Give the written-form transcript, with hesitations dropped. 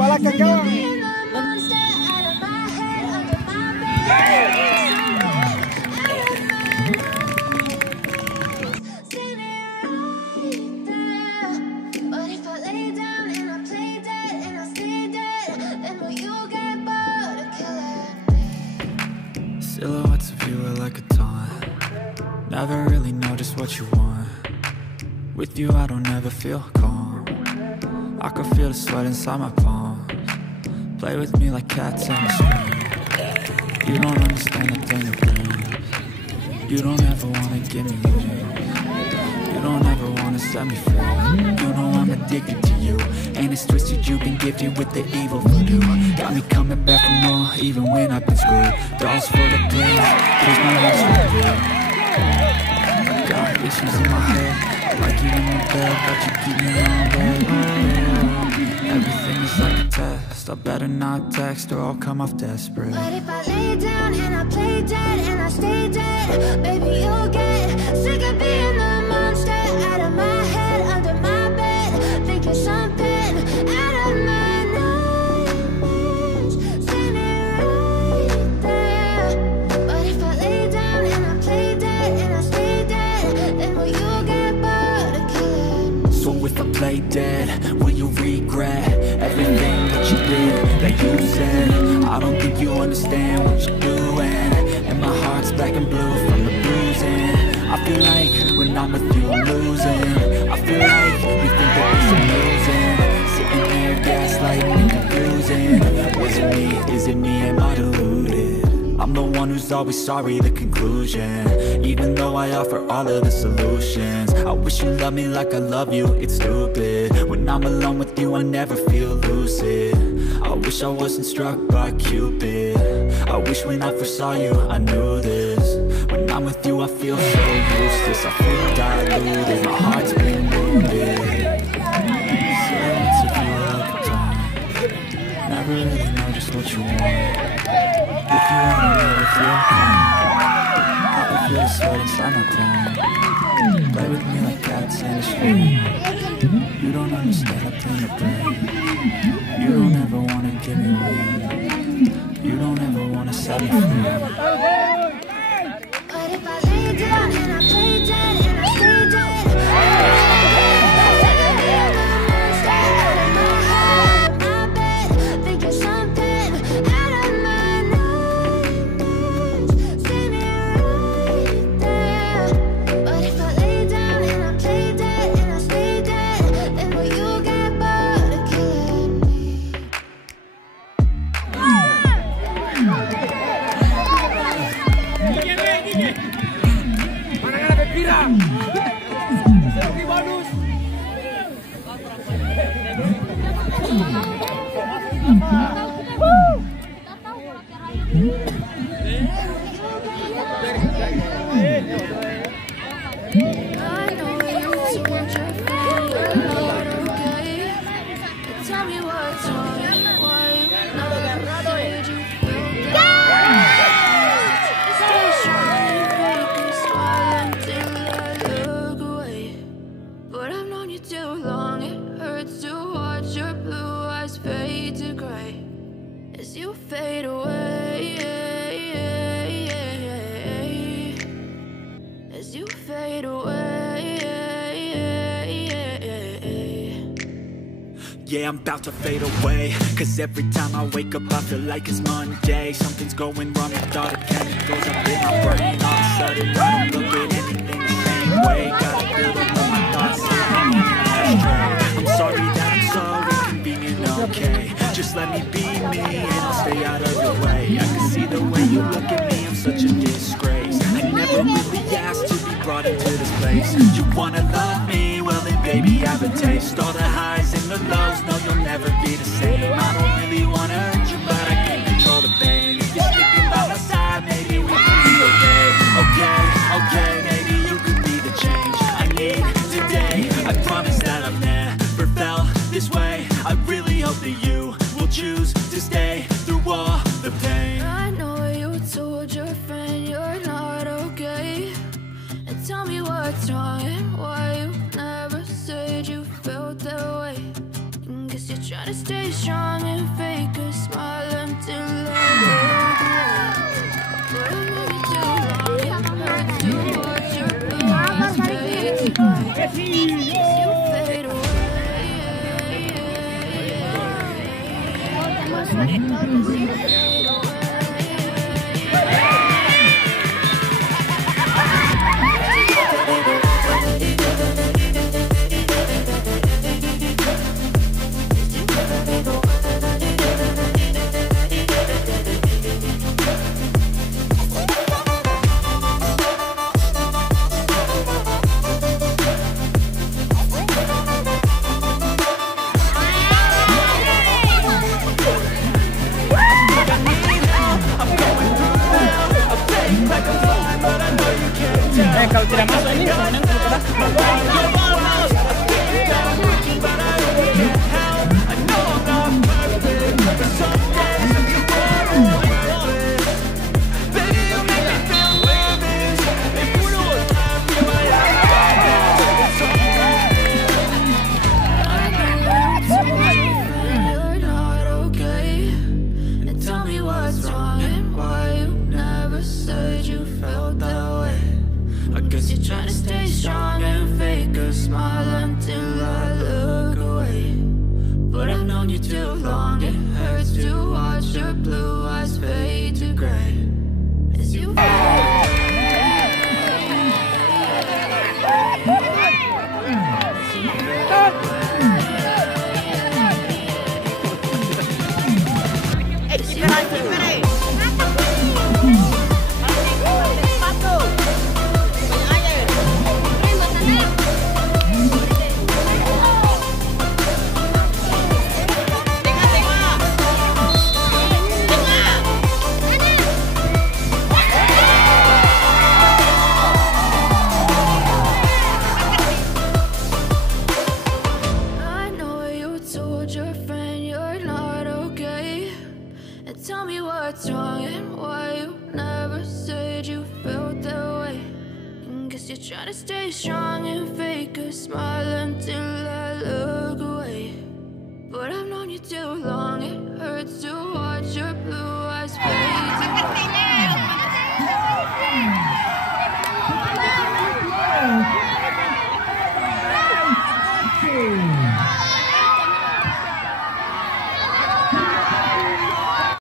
Balakan gawang. Silhouettes of you are like a taunt. Never really know just what you want. With you I don't ever feel calm. I can feel the sweat inside my palms. Play with me like cats on a string. You don't understand the thing it brings. You don't ever wanna give me wings. You don't ever wanna set me free. You know I'm addicted to you, and it's twisted, you've been gifted with the evil voodoo. Got me coming back for more, even when I've been screwed. Dolls for the please, here's my last review. I got issues in my head, I like you in my bed, but you keep me on bed. Everything is like a test, I better not text or I'll come off desperate. But if I lay down and I play dead and I stay dead, baby you'll get sick of being the monster out of my head, under my bed, thinking something out of my nightmares, standing right there. But if I lay down and I play dead and I stay dead, then will you get bored of killing me? So if I play dead, will you regret everything that you did, that you said? I don't think you understand what you're doing, and my heart's black and blue from the bruising. I feel like when I'm with you I'm losing. I feel like we think that this is losing. Sitting there gaslighting and confusing. Was it me? Is it me? Am I deluded? I'm the one who's always sorry, the conclusion. Even though I offer all of the solutions, I wish you loved me like I love you, it's stupid. When I'm alone with you I never feel lucid. I wish I wasn't struck by Cupid. I wish when I first saw you I knew this. When I'm with you I feel so useless, I feel diluted, my heart's been wounded. Silhouettes of you are like a taunt. Never really know just what you want. If you wanna never feel calm, I can feel the sweat inside my palm. Play with me like cats in a stream. You don't understand the pain it brings. You don't ever wanna give me wings. You don't ever wanna set me free. But if I lay down and I play dead and I stay dead, out of my head, under my bed, thinking something out of my nightmares, standing right there. But if I lay down and I play dead and I stay dead, then will you get bored of killing me? I know you told your friend you're not okay. But tell me what's wrong and why you never said you feel down. Stay strong and fake a smile until I look away. But I've known you too long, it hurts to watch your blue eyes fade to gray as you fade away. As you fade away. Yeah, I'm about to fade away, cause every time I wake up I feel like it's Monday. Something's going wrong with all the chemicals up in my brain. All of a sudden I don't look at anything the same way. Gotta build up all my thoughts so I'm astray. I'm sorry that I'm so inconvenient, okay? Just let me be me and I'll stay out of your way. I can see the way you look at me, I'm such a disgrace. I never really asked to be brought into this place. You wanna love me? Well then baby have a taste. All the highs and the lows, no you'll never be the same. I don't really wanna hurt you but I can't control the pain. If you're sticking by my side, maybe we can be okay. Okay, maybe you could be the change I need today. I promise that I've never felt this way. I really hope that you will choose to stay through all the pain. I know you told your friend you're not okay. And tell me what's wrong and why you never said you felt that. to stay strong and fake a smile until I look away. But I know you too long. It hurts to watch your blue eyes fade to gray as you fade away. Kalau tidak masuk ini kemudian trying to stay strong and fake a smile until I look away. But I've known you too long. It hurts to watch your blue eyes fade to gray as you fade. Tell me what's wrong and why you never said you felt that way. Guess you're trying to stay strong and fake a smile until I look away. But I've known you too long, it hurts to watch